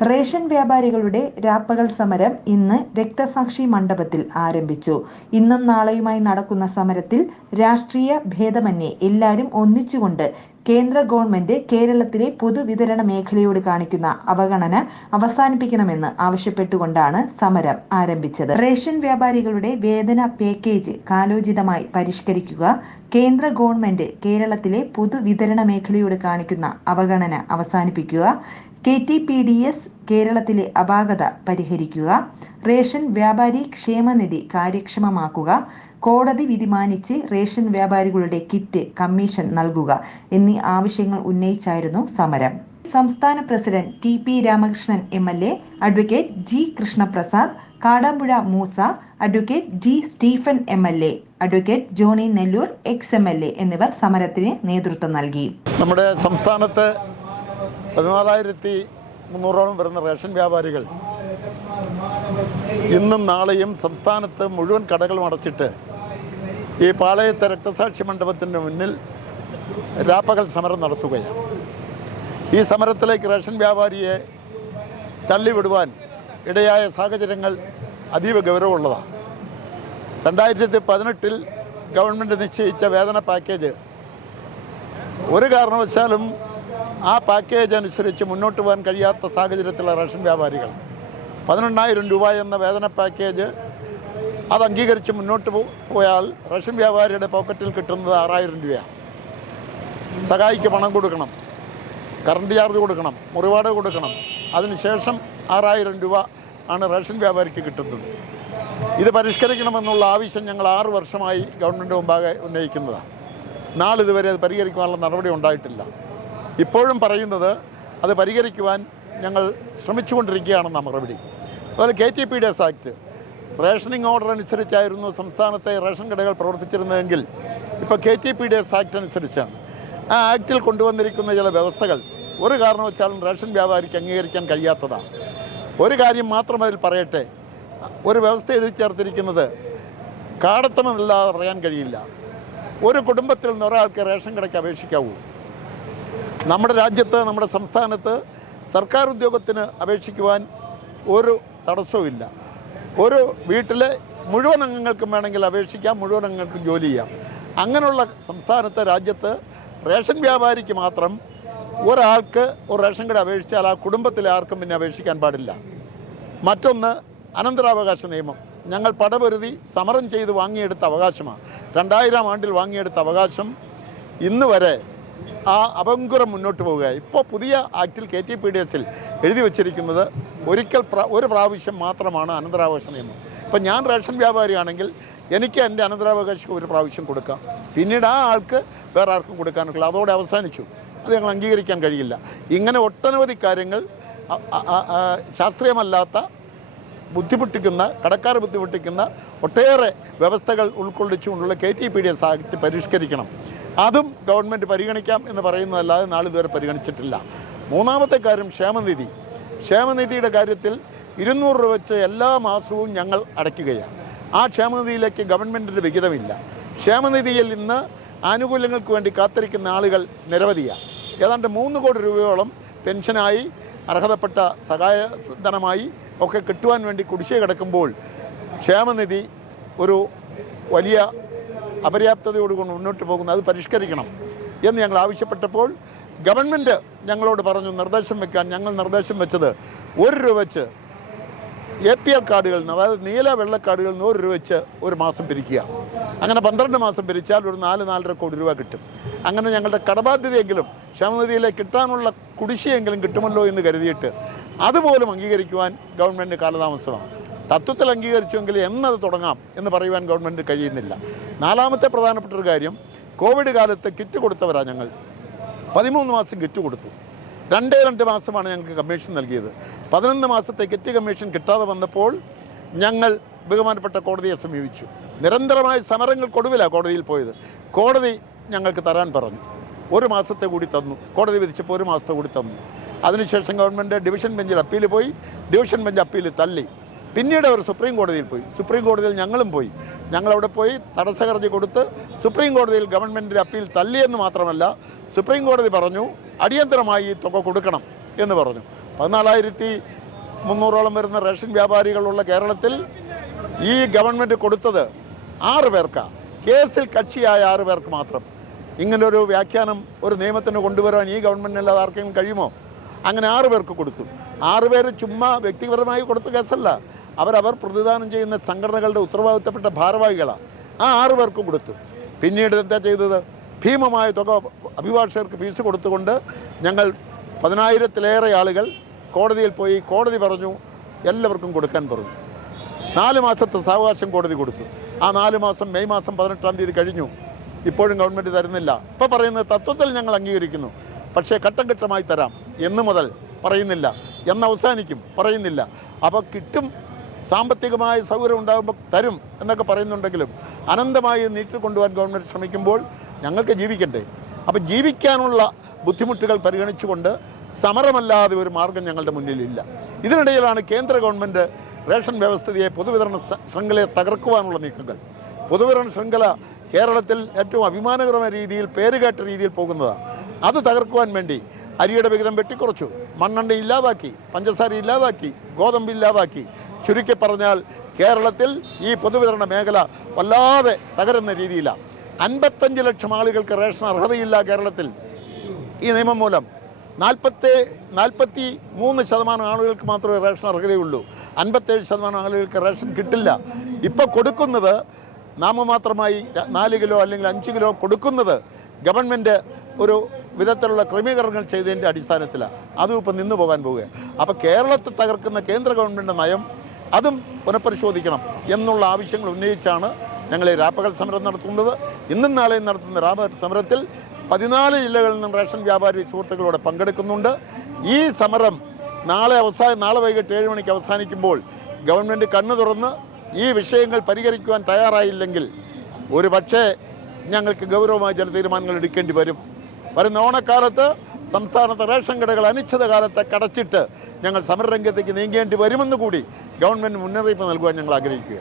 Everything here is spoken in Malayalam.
റേഷൻ വ്യാപാരികളുടെ രാപ്പകൽ സമരം ഇന്ന് രക്തസാക്ഷി മണ്ഡപത്തിൽ ആരംഭിച്ചു. ഇന്നും നാളെയുമായി നടക്കുന്ന സമരത്തിൽ രാഷ്ട്രീയ ഭേദമന്യേ എല്ലാവരും ഒന്നിച്ചുകൊണ്ട് കേന്ദ്ര ഗവൺമെന്റ് കേരളത്തിലെ പൊതുവിതരണ മേഖലയോട് കാണിക്കുന്ന അവഗണന അവസാനിപ്പിക്കണമെന്ന് ആവശ്യപ്പെട്ടുകൊണ്ടാണ് സമരം ആരംഭിച്ചത്. റേഷൻ വ്യാപാരികളുടെ വേതന പാക്കേജ് കാലോചിതമായി പരിഷ്കരിക്കുക കേന്ദ്ര ഗവൺമെന്റ് കേരളത്തിലെ പൊതുവിതരണ മേഖലയോട് കാണിക്കുന്ന അവഗണന അവസാനിപ്പിക്കുക K T P D S കേരളത്തിലെ അപാകത പരിഹരിക്കുക റേഷൻ വ്യാപാരി ക്ഷേമനിധി കാര്യക്ഷമമാക്കുക കോടതി വിധി മാനിച്ച് റേഷൻ വ്യാപാരികളുടെ കിറ്റ് കമ്മീഷൻ നൽകുക എന്നീ ആവശ്യങ്ങൾ ഉന്നയിച്ചായിരുന്നു സമരം. സംസ്ഥാന president T P Ramakrishnan M L A advocate G Krishnaprasad Kadampuzha Moosa advocate G Stephen M L A advocate Johny Nelloor ex M L A എന്നിവർ സമരത്തിന് നേതൃത്വം നൽകി. നമ്മുടെ സംസ്ഥാനത്ത് പതിനാലായിരത്തി മുന്നൂറോളം വരുന്ന റേഷൻ വ്യാപാരികൾ ഇന്നും നാളെയും സംസ്ഥാനത്ത് മുഴുവൻ കടകളും അടച്ചിട്ട് ഈ പാളയത്തെ രക്തസാക്ഷി മണ്ഡപത്തിന്റെ മുന്നിൽ രാപ്പകൽ സമരം നടത്തുകയാണ്. ഈ സമരത്തിലേക്ക് റേഷൻ വ്യാപാരിയെ തള്ളിവിടുവാൻ ഇടയായ സാഹചര്യങ്ങൾ അതീവ ഗൗരവമുള്ളതാണ്. രണ്ടായിരത്തി പതിനെട്ടിൽ ഗവൺമെന്റ് നിശ്ചയിച്ച വേതന പാക്കേജ് ഒരു കാരണവശാലും ആ പാക്കേജ് അനുസരിച്ച് മുന്നോട്ട് പോകാൻ കഴിയാത്ത സാഹചര്യത്തിലുള്ള റേഷൻ വ്യാപാരികൾ. പതിനെണ്ണായിരം രൂപ എന്ന വേതന പാക്കേജ് അത് അംഗീകരിച്ച് മുന്നോട്ട് പോയാൽ റേഷൻ വ്യാപാരിയുടെ പോക്കറ്റിൽ കിട്ടുന്നത് ആറായിരം രൂപയാണ്. സഹായിക്ക് പണം കൊടുക്കണം. കറണ്ട് ചാർജ് കൊടുക്കണം. മുറിവാട് കൊടുക്കണം. അതിനുശേഷം ആറായിരം രൂപ ആണ് റേഷൻ വ്യാപാരിക്ക് കിട്ടുന്നത്. ഇത് പരിഷ്കരിക്കണമെന്നുള്ള ആവശ്യം ഞങ്ങൾ ആറു വർഷമായി ഗവൺമെന്റ് മുമ്പാകെ ഉന്നയിക്കുന്നതാണ്. നാളിതുവരെ അത് പരിഹരിക്കുവാനുള്ള നടപടി ഉണ്ടായിട്ടില്ല. ഇപ്പോഴും പറയുന്നത് അത് പരിഹരിക്കുവാൻ ഞങ്ങൾ ശ്രമിച്ചുകൊണ്ടിരിക്കുകയാണെന്ന മറുപടി. അതുപോലെ K T P DS act rationing order അനുസരിച്ചായിരുന്നു സംസ്ഥാനത്തെ റേഷൻ കടകൾ പ്രവർത്തിച്ചിരുന്നതെങ്കിൽ ഇപ്പോൾ K T P DS act അനുസരിച്ചാണ്. ആ ആക്റ്റിൽ കൊണ്ടുവന്നിരിക്കുന്ന ചില വ്യവസ്ഥകൾ ഒരു കാരണവശാലും റേഷൻ വ്യാപാരിക്ക് അംഗീകരിക്കാൻ കഴിയാത്തതാണ്. ഒരു കാര്യം മാത്രം അതിൽ പറയട്ടെ. ഒരു വ്യവസ്ഥ എഴുതി ചേർത്തിരിക്കുന്നത് കാടത്തണമെന്നല്ലാതെ പറയാൻ കഴിയില്ല. ഒരു കുടുംബത്തിൽ നിന്ന് ഒരാൾക്ക് റേഷൻ കടയ്ക്ക് അപേക്ഷിക്കാവൂ. നമ്മുടെ രാജ്യത്ത് നമ്മുടെ സംസ്ഥാനത്ത് സർക്കാർ ഉദ്യോഗത്തിന് അപേക്ഷിക്കുവാൻ ഒരു തടസ്സവുമില്ല. ഒരു വീട്ടിലെ മുഴുവൻ അംഗങ്ങൾക്കും വേണമെങ്കിൽ അപേക്ഷിക്കാം മുഴുവൻ അംഗങ്ങൾക്കും ജോലി ചെയ്യാം. അങ്ങനെയുള്ള സംസ്ഥാനത്തെ രാജ്യത്ത് റേഷൻ വ്യാപാരിക്ക് മാത്രം ഒരാൾക്ക് ഒരു റേഷൻ കട അപേക്ഷിച്ചാൽ ആ കുടുംബത്തിലെ ആർക്കും പിന്നെ അപേക്ഷിക്കാൻ പാടില്ല. മറ്റൊന്ന് അനന്തരാവകാശ നിയമം. ഞങ്ങൾ പടപൊരുതി സമരം ചെയ്ത് വാങ്ങിയെടുത്ത അവകാശമാണ്. രണ്ടായിരം ആണ്ടിൽ വാങ്ങിയെടുത്ത അവകാശം ഇന്ന് വരെ ആ അപങ്കുരം മുന്നോട്ട് പോവുക ഇപ്പോൾ പുതിയ ആക്ടിൽ കെ ടി പി ഡി എസിൽ എഴുതി വച്ചിരിക്കുന്നത് ഒരിക്കൽ ഒരു പ്രാവശ്യം മാത്രമാണ് അനന്തരാവകാശ നിയമം. ഇപ്പം ഞാൻ റേഷൻ വ്യാപാരിയാണെങ്കിൽ എനിക്ക് എന്റെ അനന്തരാവകാശം ഒരു പ്രാവശ്യം കൊടുക്കാം. പിന്നീട് ആ ആൾക്ക് വേറെ ആർക്കും കൊടുക്കാനുള്ള അതോടെ അവസാനിച്ചു. അത് ഞങ്ങൾ അംഗീകരിക്കാൻ കഴിയില്ല. ഇങ്ങനെ ഒട്ടനവധി കാര്യങ്ങൾ ശാസ്ത്രീയമല്ലാത്ത ബുദ്ധിമുട്ടിക്കുന്ന കടക്കാർ ബുദ്ധിമുട്ടിക്കുന്ന ഒട്ടേറെ വ്യവസ്ഥകൾ ഉൾക്കൊള്ളിച്ചുകൊണ്ടുള്ള K T P D S act പരിഷ്കരിക്കണം. അതും ഗവൺമെന്റ് പരിഗണിക്കാം എന്ന് പറയുന്നതല്ലാതെ നാളിതുവരെ പരിഗണിച്ചിട്ടില്ല. മൂന്നാമത്തെ കാര്യം ക്ഷേമനിധി. ക്ഷേമനിധിയുടെ കാര്യത്തിൽ ഇരുന്നൂറ് രൂപ വെച്ച് എല്ലാ മാസവും ഞങ്ങൾ അടയ്ക്കുകയാണ്. ആ ക്ഷേമനിധിയിലേക്ക് ഗവൺമെന്റിന്റെ വിഹിതമില്ല. ക്ഷേമനിധിയിൽ ഇന്ന് ആനുകൂല്യങ്ങൾക്ക് വേണ്ടി കാത്തിരിക്കുന്ന ആളുകൾ നിരവധിയാണ്. ഏതാണ്ട് മൂന്ന് കോടി രൂപയോളം പെൻഷനായി അർഹതപ്പെട്ട സഹായ ധനമായി ഒക്കെ കിട്ടുവാൻ വേണ്ടി കുടിശ്ശിക കിടക്കുമ്പോൾ ക്ഷേമനിധി ഒരു വലിയ അപര്യാപ്തതയോടുകൊണ്ട് മുന്നോട്ട് പോകുന്നത് അത് പരിഷ്കരിക്കണം എന്ന് ഞങ്ങൾ ആവശ്യപ്പെട്ടപ്പോൾ ഗവൺമെന്റ് ഞങ്ങളോട് പറഞ്ഞു നിർദ്ദേശം വെക്കാൻ ഞങ്ങൾ നിർദ്ദേശം വെച്ചത് ഒരു രൂപ വെച്ച് എ പി എൽ കാർഡുകളിൽ നിന്ന് അതായത് നീല വെള്ള കാർഡുകളിൽ നിന്ന് ഒരു രൂപ വെച്ച് ഒരു മാസം പിരിക്കുക. അങ്ങനെ പന്ത്രണ്ട് മാസം പിരിച്ചാൽ ഒരു നാല് നാലര കോടി രൂപ കിട്ടും. അങ്ങനെ ഞങ്ങളുടെ കടബാധ്യതയെങ്കിലും ക്ഷമനിധിയിലേക്ക് കിട്ടാനുള്ള കുടിശ്ശിയെങ്കിലും കിട്ടുമല്ലോ എന്ന് കരുതിയിട്ട് അതുപോലും അംഗീകരിക്കുവാൻ ഗവൺമെന്റ് കാലതാമസമാണ്. തത്വത്തിൽ അംഗീകരിച്ചുവെങ്കിൽ എന്നത് തുടങ്ങാം എന്ന് പറയുവാൻ ഗവൺമെന്റ് കഴിയുന്നില്ല. നാലാമത്തെ പ്രധാനപ്പെട്ട ഒരു കാര്യം കോവിഡ് കാലത്ത് കിറ്റ് കൊടുത്തവരാണ് ഞങ്ങൾ. പതിമൂന്ന് മാസം കിറ്റ് കൊടുത്തു. രണ്ടേ രണ്ട് മാസമാണ് ഞങ്ങൾക്ക് കമ്മീഷൻ നൽകിയത്. പതിനൊന്ന് മാസത്തെ കിറ്റ് കമ്മീഷൻ കിട്ടാതെ വന്നപ്പോൾ ഞങ്ങൾ ബഹുമാനപ്പെട്ട കോടതിയെ സമീപിച്ചു. നിരന്തരമായ സമരങ്ങൾക്കൊടുവിലാണ് കോടതിയിൽ പോയത്. കോടതി ഞങ്ങൾക്ക് തരാൻ പറഞ്ഞു. ഒരു മാസത്തെ കൂടി തന്നു. കോടതി വിധിച്ചപ്പോൾ ഒരു മാസത്തെ കൂടി തന്നു. അതിനുശേഷം ഗവൺമെന്റ് ഡിവിഷൻ ബെഞ്ചിൽ അപ്പീൽ പോയി. ഡിവിഷൻ ബെഞ്ച് അപ്പീൽ തള്ളി. പിന്നീട് അവർ സുപ്രീം കോടതിയിൽ പോയി. സുപ്രീം കോടതിയിൽ ഞങ്ങളും പോയി. ഞങ്ങളവിടെ പോയി തടസ്സ ഹർജി കൊടുത്ത് സുപ്രീം കോടതിയിൽ ഗവൺമെന്റിന്റെ അപ്പീൽ തള്ളിയെന്ന് മാത്രമല്ല സുപ്രീം കോടതി പറഞ്ഞു അടിയന്തരമായി ഈ തുക കൊടുക്കണം എന്ന് പറഞ്ഞു. പതിനാലായിരത്തി മുന്നൂറോളം വരുന്ന റേഷൻ വ്യാപാരികളുള്ള കേരളത്തിൽ ഈ ഗവൺമെന്റ് കൊടുത്തത് ആറ് പേർക്കാണ് കേസിൽ കക്ഷിയായ ആറ് പേർക്ക് മാത്രം. ഇങ്ങനൊരു വ്യാഖ്യാനം ഒരു നിയമത്തിന് കൊണ്ടുവരാൻ ഈ ഗവൺമെന്റിനല്ലാതെ ആർക്കെങ്കിലും കഴിയുമോ? അങ്ങനെ ആറ് പേർക്ക് കൊടുത്തു. ആറ് പേര് ചുമ്മാ വ്യക്തിപരമായി കൊടുത്ത കേസല്ല. അവരവർ പ്രതിദാനം ചെയ്യുന്ന സംഘടനകളുടെ ഉത്തരവാദിത്തപ്പെട്ട ഭാരവാഹികളാണ്. ആ ആറു പേർക്കും കൊടുത്തു. പിന്നീട് എന്താ ചെയ്തത്? ഭീമമായ തുക അഭിഭാഷകർക്ക് ഫീസ് കൊടുത്തുകൊണ്ട് ഞങ്ങൾ പതിനായിരത്തിലേറെ ആളുകൾ കോടതിയിൽ പോയി കോടതി പറഞ്ഞു എല്ലാവർക്കും കൊടുക്കാൻ പറഞ്ഞു. നാല് മാസത്തെ സാവകാശം കോടതി കൊടുത്തു. ആ നാല് മാസം മെയ് മാസം പതിനെട്ടാം തീയതി കഴിഞ്ഞു. ഇപ്പോഴും ഗവൺമെന്റ് തരുന്നില്ല. ഇപ്പോൾ പറയുന്നത് തത്വത്തിൽ ഞങ്ങൾ അംഗീകരിക്കുന്നു. പക്ഷേ ഘട്ടം ഘട്ടമായി തരാം. എന്ന് മുതൽ പറയുന്നില്ല. എന്നവസാനിക്കും പറയുന്നില്ല. അപ്പോൾ കിട്ടും സാമ്പത്തികമായ സൗകര്യം ഉണ്ടാകുമ്പോൾ തരും എന്നൊക്കെ പറയുന്നുണ്ടെങ്കിലും അനന്തമായി നീട്ടിക്കൊണ്ടുപോകാൻ ഗവൺമെന്റ് ശ്രമിക്കുമ്പോൾ ഞങ്ങൾക്ക് ജീവിക്കണ്ടേ? അപ്പോൾ ജീവിക്കാനുള്ള ബുദ്ധിമുട്ടുകൾ പരിഗണിച്ചുകൊണ്ട് സമരമല്ലാതെ ഒരു മാർഗം ഞങ്ങളുടെ മുന്നിലില്ല. ഇതിനിടയിലാണ് കേന്ദ്ര ഗവൺമെന്റ് റേഷൻ വ്യവസ്ഥയെ പൊതുവിതരണ ശൃംഖലയെ തകർക്കുവാനുള്ള നീക്കങ്ങൾ. പൊതുവിതരണ ശൃംഖല കേരളത്തിൽ ഏറ്റവും അഭിമാനകരമായ രീതിയിൽ പേരുകേട്ട രീതിയിൽ പോകുന്നതാണ് അത് തകർക്കുവാൻ വേണ്ടി അരിയുടെ വിഹിതം വെട്ടിക്കുറച്ചു. മണ്ണെണ്ണ ഇല്ലാതാക്കി പഞ്ചസാര ഇല്ലാതാക്കി ഗോതമ്പ് ഇല്ലാതാക്കി ചുരുക്കി പറഞ്ഞാൽ കേരളത്തിൽ ഈ പൊതുവിതരണ മേഖല വല്ലാതെ തകരുന്ന രീതിയിലാണ് അൻപത്തഞ്ച് ലക്ഷം ആളുകൾക്ക് റേഷൻ അർഹതയില്ല കേരളത്തിൽ. ഈ നിയമം മൂലം നാൽപ്പത്തി നാൽപ്പത്തി മൂന്ന് ശതമാനം ആളുകൾക്ക് മാത്രമേ റേഷൻ അർഹതയുള്ളൂ. അൻപത്തേഴ് ശതമാനം ആളുകൾക്ക് റേഷൻ കിട്ടില്ല. ഇപ്പോൾ കൊടുക്കുന്നത് നാമമാത്രമായി നാല് കിലോ അല്ലെങ്കിൽ അഞ്ച് കിലോ കൊടുക്കുന്നത് ഗവൺമെന്റ് ഒരു വിധത്തിലുള്ള ക്രമീകരണങ്ങൾ ചെയ്തതിന്റെ അടിസ്ഥാനത്തിലാണ് അതും ഇപ്പം നിന്നു പോകാൻ പോവുകയാണ് അപ്പോൾ കേരളത്തെ തകർക്കുന്ന കേന്ദ്ര ഗവൺമെന്റ് നയം അതും പുനഃപരിശോധിക്കണം എന്നുള്ള ആവശ്യങ്ങൾ ഉന്നയിച്ചാണ് ഞങ്ങൾ ഈ രാപ്പകൽ സമരം നടത്തുന്നത്. ഇന്നും നാളെയും നടത്തുന്ന രാപകൽ സമരത്തിൽ പതിനാല് ജില്ലകളിൽ നിന്നും റേഷൻ വ്യാപാരി സുഹൃത്തുക്കളോടെ പങ്കെടുക്കുന്നുണ്ട്. ഈ സമരം നാളെ അവസാന നാളെ വൈകിട്ട് ഏഴ് മണിക്ക് അവസാനിക്കുമ്പോൾ ഗവൺമെന്റ് കണ്ണു തുറന്ന് ഈ വിഷയങ്ങൾ പരിഹരിക്കുവാൻ തയ്യാറായില്ലെങ്കിൽ ഒരു പക്ഷേ ഞങ്ങൾക്ക് ഗൗരവമായ ചില തീരുമാനങ്ങൾ എടുക്കേണ്ടി വരും. വരുന്ന ഓണക്കാലത്ത് സംസ്ഥാനത്തെ റേഷൻ കടകൾ അനിശ്ചിതകാലത്തെ കടച്ചിട്ട് ഞങ്ങൾ സമരരംഗത്തേക്ക് നീങ്ങേണ്ടി വരുമെന്ന് കൂടി ഗവൺമെന്റ് മുന്നറിയിപ്പ് നൽകുവാൻ ഞങ്ങൾ ആഗ്രഹിക്കുക